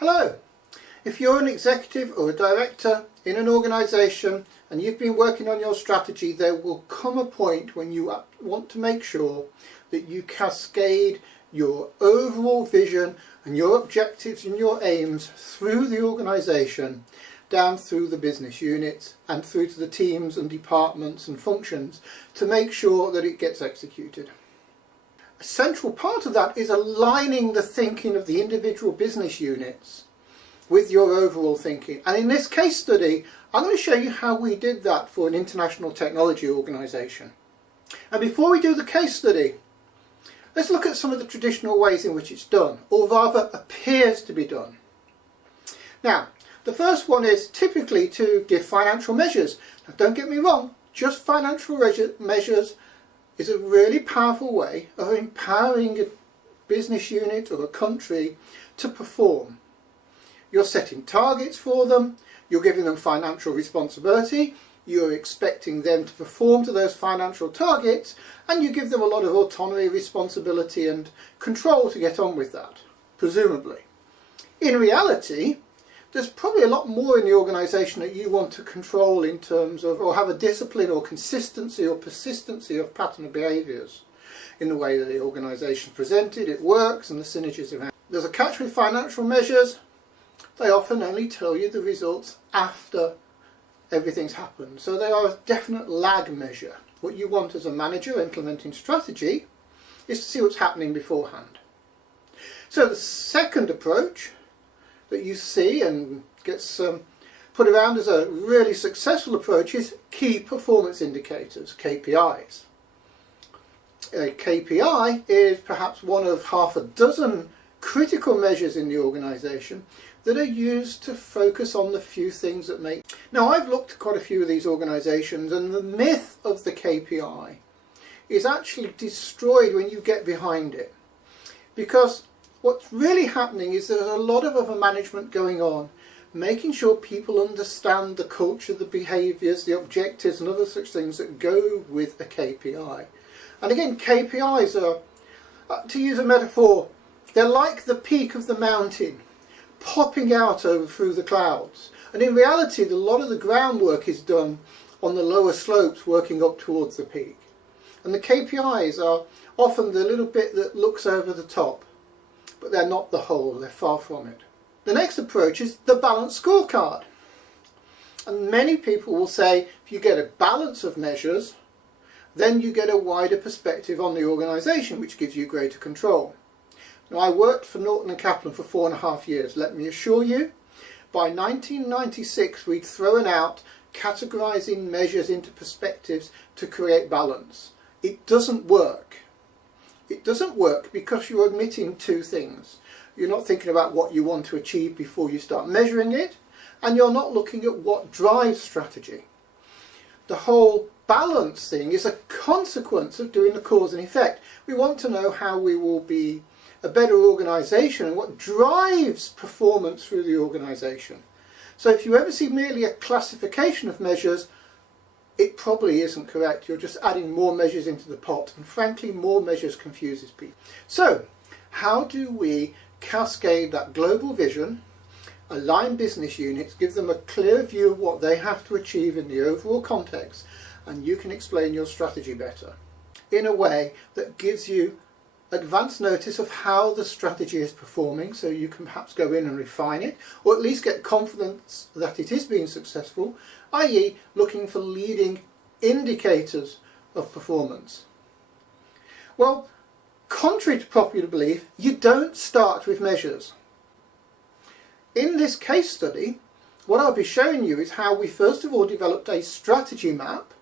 Hello! If you're an executive or a director in an organisation and you've been working on your strategy, there will come a point when you want to make sure that you cascade your overall vision and your objectives and your aims through the organisation, down through the business units and through to the teams and departments and functions to make sure that it gets executed. A central part of that is aligning the thinking of the individual business units with your overall thinking. And in this case study, I'm going to show you how we did that for an international technology organisation. And before we do the case study, let's look at some of the traditional ways in which it's done, or rather appears to be done. Now, the first one is typically to give financial measures. Now, don't get me wrong, just financial measures is a really powerful way of empowering a business unit or a country to perform. You're setting targets for them, you're giving them financial responsibility, you're expecting them to perform to those financial targets, and you give them a lot of autonomy, responsibility and control to get on with that, presumably. In reality, there's probably a lot more in the organisation that you want to control in terms of, or have a discipline or consistency or persistency of pattern of behaviours in the way that the organisation presented, it works and the synergies around. There's a catch with financial measures. They often only tell you the results after everything's happened. So they are a definite lag measure. What you want as a manager implementing strategy is to see what's happening beforehand. So the second approach that you see and gets put around as a really successful approach is key performance indicators, KPIs. A KPI is perhaps one of half a dozen critical measures in the organisation that are used to focus on the few things that make. Now, I've looked at quite a few of these organisations, and the myth of the KPI is actually destroyed when you get behind it, because what's really happening is there's a lot of other management going on, making sure people understand the culture, the behaviours, the objectives and other such things that go with a KPI. And again, KPIs are, to use a metaphor, they're like the peak of the mountain, popping out over through the clouds. And in reality, a lot of the groundwork is done on the lower slopes working up towards the peak. And the KPIs are often the little bit that looks over the top, but they're not the whole, they're far from it. The next approach is the balanced scorecard. And many people will say if you get a balance of measures, then you get a wider perspective on the organisation, which gives you greater control. Now, I worked for Norton & Kaplan for 4.5 years. Let me assure you, by 1996 we'd thrown out categorising measures into perspectives to create balance. It doesn't work. It doesn't work because you're omitting two things. You're not thinking about what you want to achieve before you start measuring it, and you're not looking at what drives strategy. The whole balance thing is a consequence of doing the cause and effect. We want to know how we will be a better organisation and what drives performance through the organisation. So if you ever see merely a classification of measures, it probably isn't correct. You're just adding more measures into the pot, and frankly more measures confuses people. So how do we cascade that global vision, align business units, give them a clear view of what they have to achieve in the overall context, and you can explain your strategy better in a way that gives you advance notice of how the strategy is performing, so you can perhaps go in and refine it, or at least get confidence that it is being successful, i.e. looking for leading indicators of performance. Well, contrary to popular belief, you don't start with measures. In this case study, what I'll be showing you is how we first of all developed a strategy map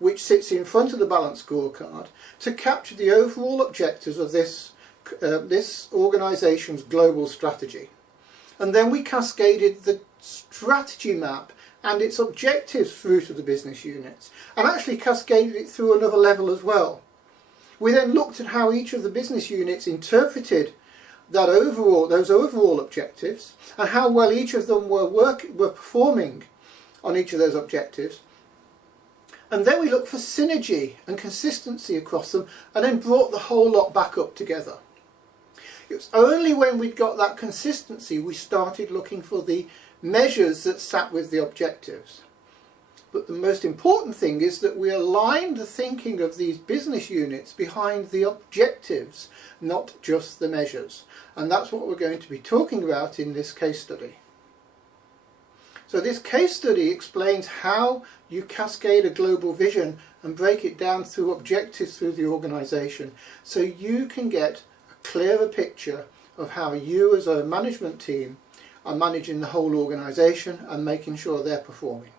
which sits in front of the balanced scorecard to capture the overall objectives of this organisation's global strategy. And then we cascaded the strategy map and its objectives through to the business units, and actually cascaded it through another level as well. We then looked at how each of the business units interpreted those overall objectives, and how well each of them were performing on each of those objectives. And then we looked for synergy and consistency across them, and then brought the whole lot back up together. It was only when we'd got that consistency we started looking for the measures that sat with the objectives. But the most important thing is that we aligned the thinking of these business units behind the objectives, not just the measures. And that's what we're going to be talking about in this case study. So this case study explains how you cascade a global vision and break it down through objectives through the organisation, so you can get a clearer picture of how you as a management team are managing the whole organisation and making sure they're performing.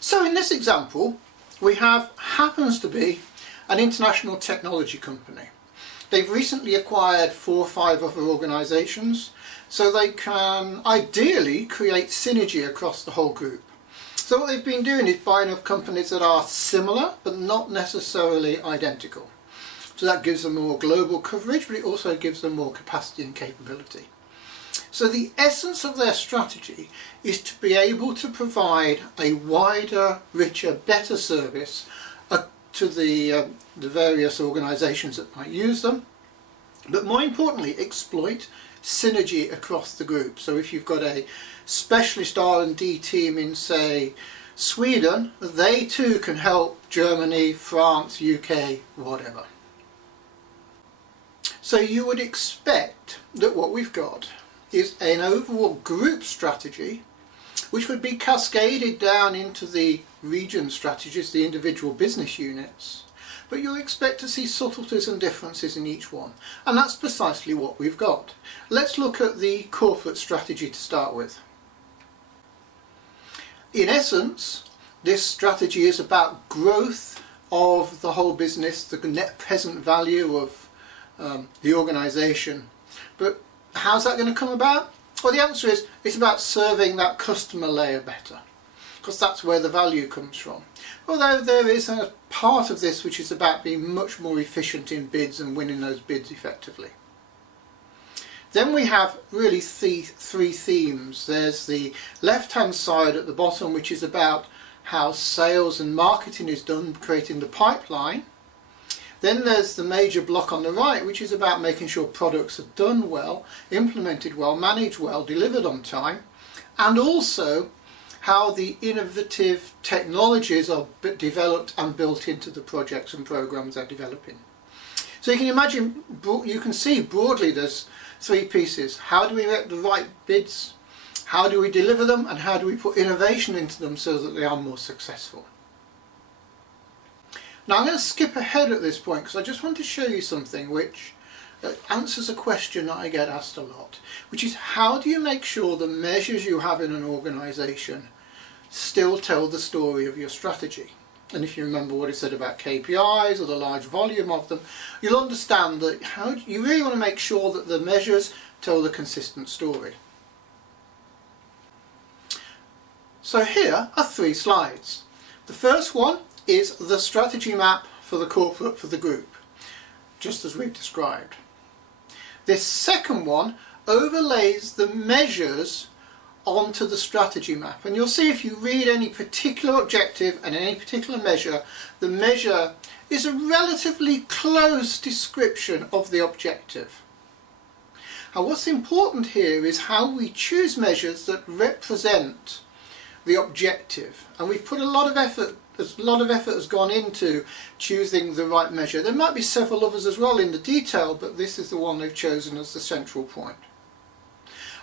So in this example we happens to be an international technology company. They've recently acquired 4 or 5 other organisations, so they can ideally create synergy across the whole group. So what they've been doing is buying up companies that are similar but not necessarily identical. So that gives them more global coverage, but it also gives them more capacity and capability. So the essence of their strategy is to be able to provide a wider, richer, better service to the various organisations that might use them, but more importantly exploit synergy across the group. So if you've got a specialist R&D team in, say, Sweden, they too can help Germany, France, UK, whatever. So you would expect that what we've got is an overall group strategy which would be cascaded down into the region strategies, the individual business units, but you'll expect to see subtleties and differences in each one, and that's precisely what we've got. Let's look at the corporate strategy to start with. In essence, this strategy is about growth of the whole business, the net present value of the organisation. But how's that going to come about? Well, the answer is it's about serving that customer layer better, because that's where the value comes from. Although there is a part of this which is about being much more efficient in bids and winning those bids effectively. Then we have really three themes. There's the left hand side at the bottom, which is about how sales and marketing is done, creating the pipeline. Then there's the major block on the right, which is about making sure products are done well, implemented well, managed well, delivered on time, and also how the innovative technologies are developed and built into the projects and programs they're developing. So you can imagine, you can see broadly there's 3 pieces. How do we get the right bids? How do we deliver them? And how do we put innovation into them so that they are more successful? Now I'm going to skip ahead at this point because I just want to show you something which answers a question that I get asked a lot, which is how do you make sure the measures you have in an organisation still tell the story of your strategy? And if you remember what I said about KPIs or the large volume of them, you'll understand that you really want to make sure that the measures tell the consistent story. So here are 3 slides. The first one is the strategy map for the corporate, for the group, just as we've described. This second one overlays the measures onto the strategy map, and you'll see if you read any particular objective and any particular measure, the measure is a relatively close description of the objective. And what's important here is how we choose measures that represent the objective, and we've put a lot of effort has gone into choosing the right measure. There might be several others as well in the detail, but this is the one they've chosen as the central point.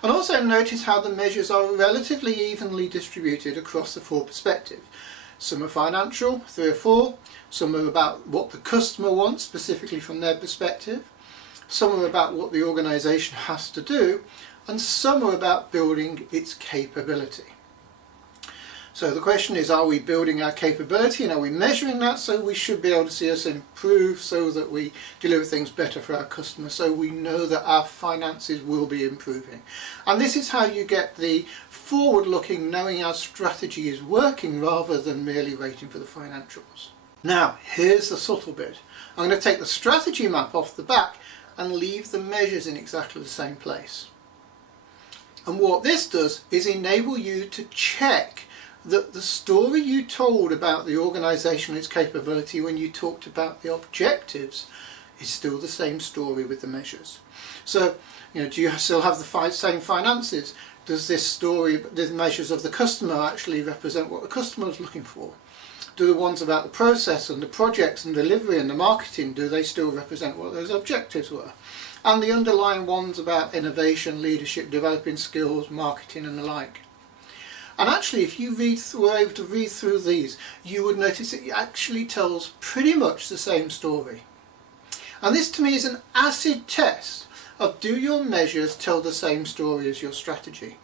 And also notice how the measures are relatively evenly distributed across the 4 perspectives. Some are financial, 3 or 4, some are about what the customer wants specifically from their perspective, some are about what the organisation has to do, and some are about building its capability. So the question is, are we building our capability and are we measuring that? So we should be able to see us improve so that we deliver things better for our customers, so we know that our finances will be improving. And this is how you get the forward-looking, knowing our strategy is working rather than merely waiting for the financials. Now, here's the subtle bit. I'm going to take the strategy map off the back and leave the measures in exactly the same place. And what this does is enable you to check that the story you told about the organisation and its capability when you talked about the objectives is still the same story with the measures. So, do you still have the same finances? Does this story, the measures of the customer actually represent what the customer is looking for? Do the ones about the process and the projects and delivery and the marketing, do they still represent what those objectives were? And the underlying ones about innovation, leadership, developing skills, marketing and the like. And actually, if you were able to read through these, you would notice it actually tells pretty much the same story. And this to me is an acid test of, do your measures tell the same story as your strategy?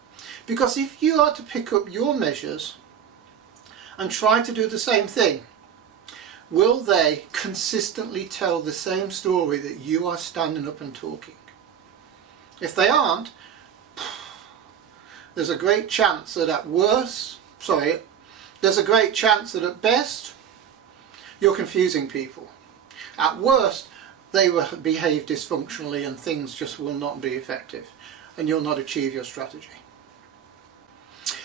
Because if you are to pick up your measures and try to do the same thing, will they consistently tell the same story that you are standing up and talking? If they aren't, there's a great chance that at best you're confusing people. At worst, they will behave dysfunctionally and things just will not be effective and you'll not achieve your strategy.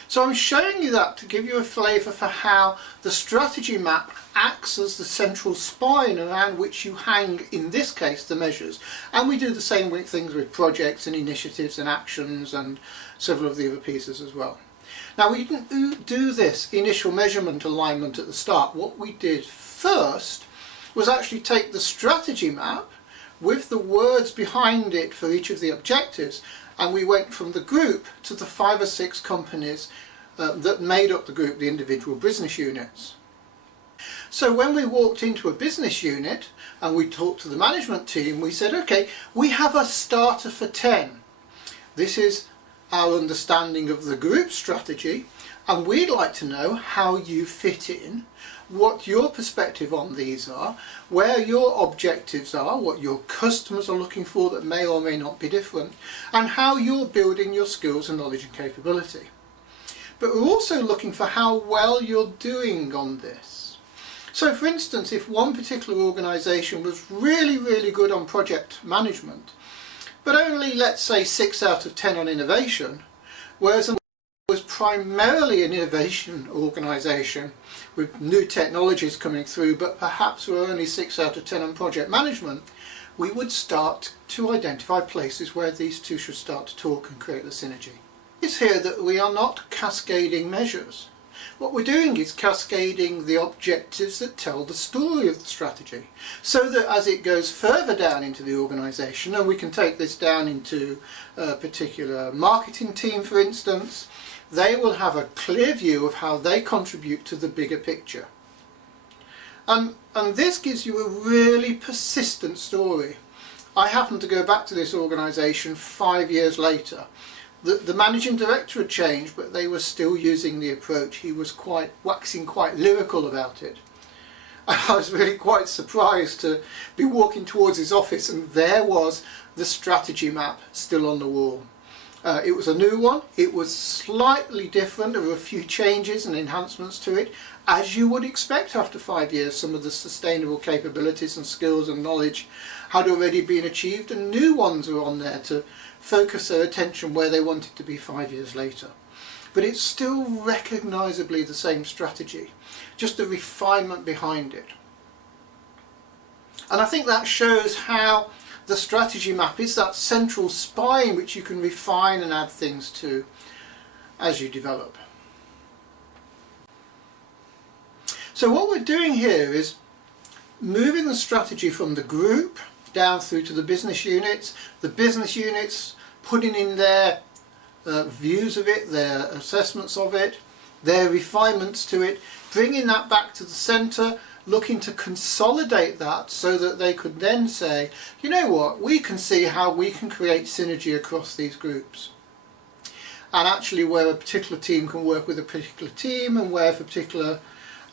So I'm showing you that to give you a flavour for how the strategy map acts as the central spine around which you hang, in this case, the measures. And we do the same things with projects and initiatives and actions and several of the other pieces as well. Now, we didn't do this initial measurement alignment at the start. What we did first was actually take the strategy map with the words behind it for each of the objectives, and we went from the group to the 5 or 6 companies that made up the group, the individual business units. So when we walked into a business unit and we talked to the management team, we said, okay, we have a starter for 10. This is our understanding of the group strategy, and we'd like to know how you fit in, what your perspective on these are, where your objectives are, what your customers are looking for that may or may not be different, and how you're building your skills and knowledge and capability. But we're also looking for how well you're doing on this. So for instance, if one particular organisation was really, really good on project management, but only, let's say, 6 out of 10 on innovation, whereas it was primarily an innovation organisation with new technologies coming through, but perhaps were only 6 out of 10 on project management, we would start to identify places where these two should start to talk and create the synergy. It's here that we are not cascading measures. What we're doing is cascading the objectives that tell the story of the strategy, so that as it goes further down into the organisation, and we can take this down into a particular marketing team for instance, they will have a clear view of how they contribute to the bigger picture. And this gives you a really persistent story. I happened to go back to this organisation 5 years later. The managing director had changed, but they were still using the approach. He was waxing quite lyrical about it. I was really quite surprised to be walking towards his office and there was the strategy map still on the wall. It was a new one. It was slightly different. There were a few changes and enhancements to it, as you would expect after 5 years. Some of the sustainable capabilities and skills and knowledge had already been achieved, and new ones were on there to focus their attention where they wanted to be 5 years later. But it's still recognisably the same strategy, just the refinement behind it. And I think that shows how the strategy map is that central spine which you can refine and add things to as you develop. So what we're doing here is moving the strategy from the group down through to the business units putting in their views of it, their assessments of it, their refinements to it, bringing that back to the centre, looking to consolidate that so that they could then say, you know what, we can see how we can create synergy across these groups. And actually where a particular team can work with a particular team, and where for particular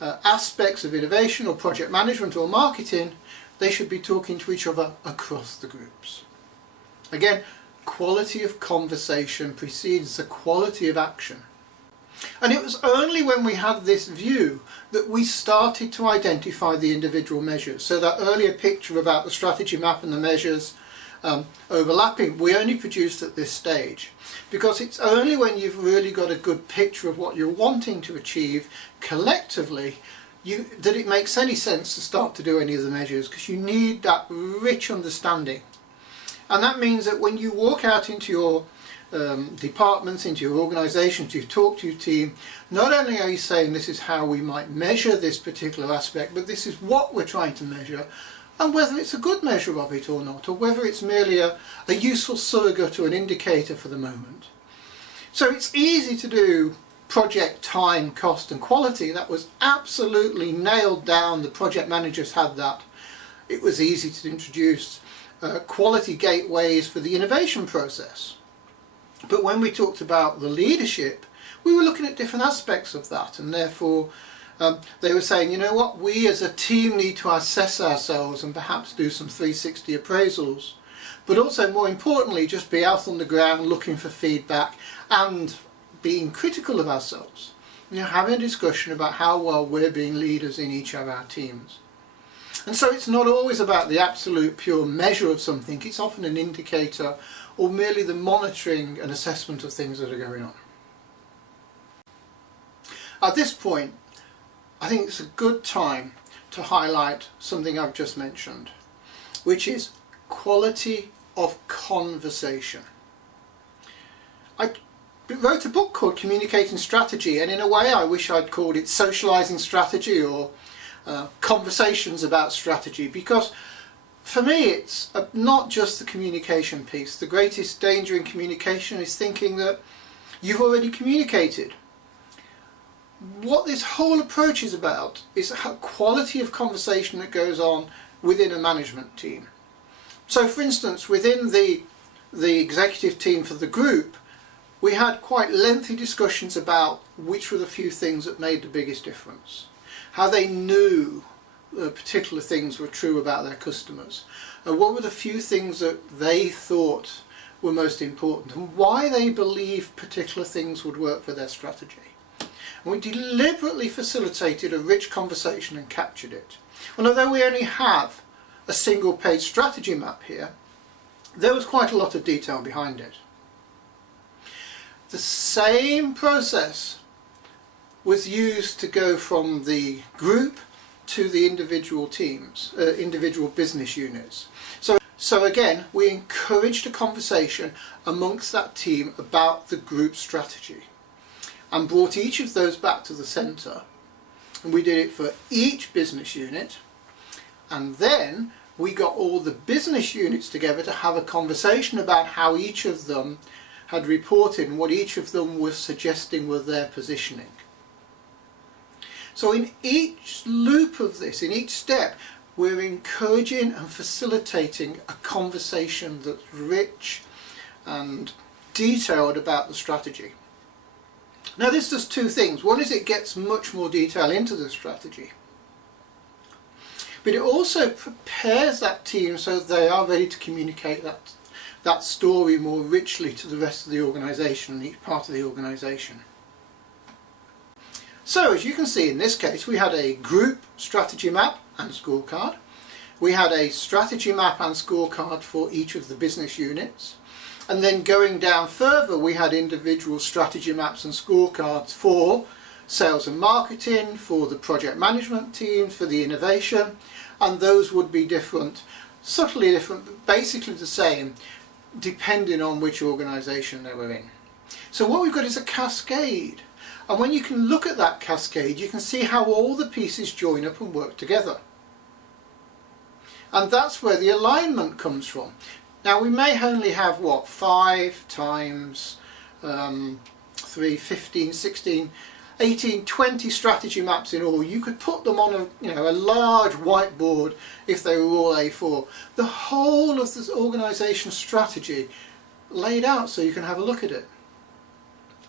aspects of innovation or project management or marketing, they should be talking to each other across the groups. Again, quality of conversation precedes the quality of action. And it was only when we had this view that we started to identify the individual measures. So that earlier picture about the strategy map and the measures overlapping, we only produced at this stage. Because it's only when you've really got a good picture of what you're wanting to achieve collectively that it makes any sense to start to do any of the measures, because you need that rich understanding. And that means that when you walk out into your departments, into your organisations, you talk to your team, not only are you saying this is how we might measure this particular aspect, but this is what we're trying to measure, and whether it's a good measure of it or not, or whether it's merely a useful surrogate or an indicator for the moment. So it's easy to do project time, cost and quality. That was absolutely nailed down. The project managers had that. It was easy to introduce quality gateways for the innovation process. But when we talked about the leadership, we were looking at different aspects of that, and therefore they were saying, you know what, we as a team need to assess ourselves and perhaps do some 360 appraisals, but also more importantly just be out on the ground looking for feedback and being critical of ourselves, you know, having a discussion about how well we're being leaders in each of our teams. And so it's not always about the absolute pure measure of something, it's often an indicator or merely the monitoring and assessment of things that are going on. At this point, I think it's a good time to highlight something I've just mentioned, which is quality of conversation. I wrote a book called Communicating Strategy, and in a way I wish I'd called it Socializing Strategy or Conversations about Strategy, because for me it's not just the communication piece. The greatest danger in communication is thinking that you've already communicated. What this whole approach is about is the quality of conversation that goes on within a management team. So for instance, within the executive team for the group, we had quite lengthy discussions about which were the few things that made the biggest difference, how they knew particular things were true about their customers, and what were the few things that they thought were most important, and why they believed particular things would work for their strategy. And we deliberately facilitated a rich conversation and captured it. And although we only have a single page strategy map here, there was quite a lot of detail behind it. The same process was used to go from the group to the individual teams, individual business units. So again, we encouraged a conversation amongst that team about the group strategy and brought each of those back to the centre. And we did it for each business unit, and then we got all the business units together to have a conversation about how each of them had reported and what each of them was suggesting were their positioning. So in each loop of this, in each step, we're encouraging and facilitating a conversation that's rich and detailed about the strategy. Now this does two things. One is it gets much more detail into the strategy, but it also prepares that team so that they are ready to communicate that story more richly to the rest of the organisation and each part of the organisation. So as you can see in this case, we had a group strategy map and scorecard. We had a strategy map and scorecard for each of the business units. And then going down further, we had individual strategy maps and scorecards for sales and marketing, for the project management team, for the innovation, and those would be different, subtly different, but basically the same, depending on which organisation they were in. So what we've got is a cascade, and when you can look at that cascade, you can see how all the pieces join up and work together. And that's where the alignment comes from. Now we may only have, 5 times 3, 15, 16, 18, 20 strategy maps in all. You could put them on a large whiteboard if they were all A4. The whole of this organisation's strategy laid out so you can have a look at it.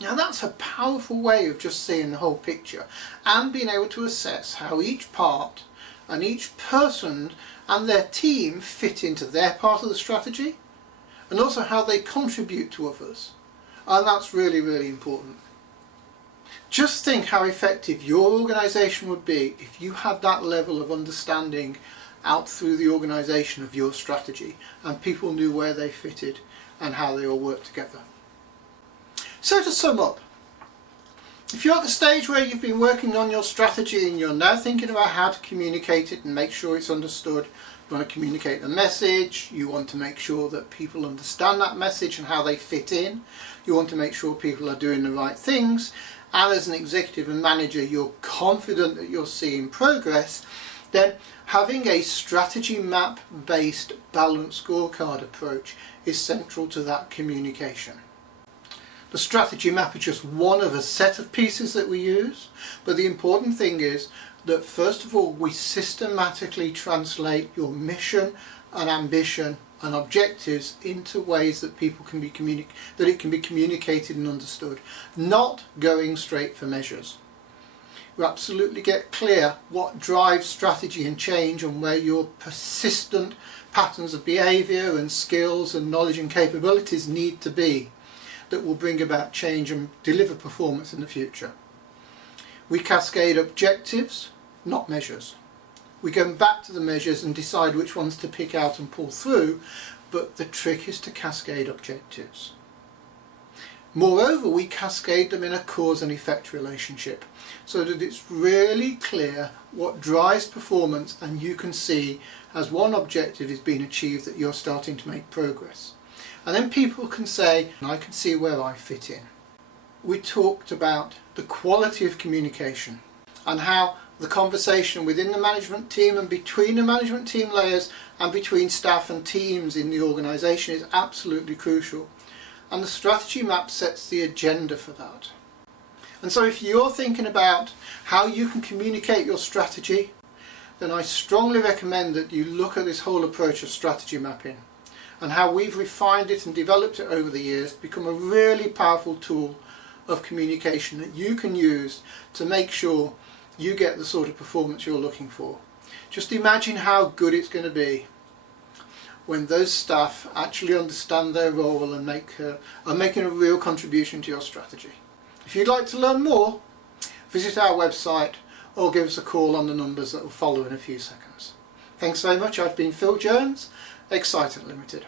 Now that's a powerful way of just seeing the whole picture and being able to assess how each part and each person and their team fit into their part of the strategy, and also how they contribute to others. And that's really, really important. Just think how effective your organisation would be if you had that level of understanding out through the organisation of your strategy and people knew where they fitted and how they all worked together. So to sum up, If you're at the stage where you've been working on your strategy and you're now thinking about how to communicate it and make sure it's understood, you want to communicate the message, you want to make sure that people understand that message and how they fit in, you want to make sure people are doing the right things, and as an executive and manager you're confident that you're seeing progress, then having a strategy map based balanced scorecard approach is central to that communication. The strategy map is just one of a set of pieces that we use, but the important thing is that first of all we systematically translate your mission and ambition and objectives into ways that people can be it can be communicated and understood, not going straight for measures. We absolutely get clear what drives strategy and change and where your persistent patterns of behaviour and skills and knowledge and capabilities need to be that will bring about change and deliver performance in the future. We cascade objectives, not measures. We go back to the measures and decide which ones to pick out and pull through, but the trick is to cascade objectives. Moreover, we cascade them in a cause and effect relationship so that it's really clear what drives performance, and you can see as one objective is being achieved that you're starting to make progress. And then people can say, I can see where I fit in. We talked about the quality of communication and how the conversation within the management team and between the management team layers and between staff and teams in the organisation is absolutely crucial. And the strategy map sets the agenda for that. And so if you're thinking about how you can communicate your strategy, then I strongly recommend that you look at this whole approach of strategy mapping and how we've refined it and developed it over the years to become a really powerful tool of communication that you can use to make sure you get the sort of performance you're looking for. Just imagine how good it's going to be when those staff actually understand their role and are making a real contribution to your strategy. If you'd like to learn more, visit our website or give us a call on the numbers that will follow in a few seconds. Thanks very much. I've been Phil Jones, Excitec Limited.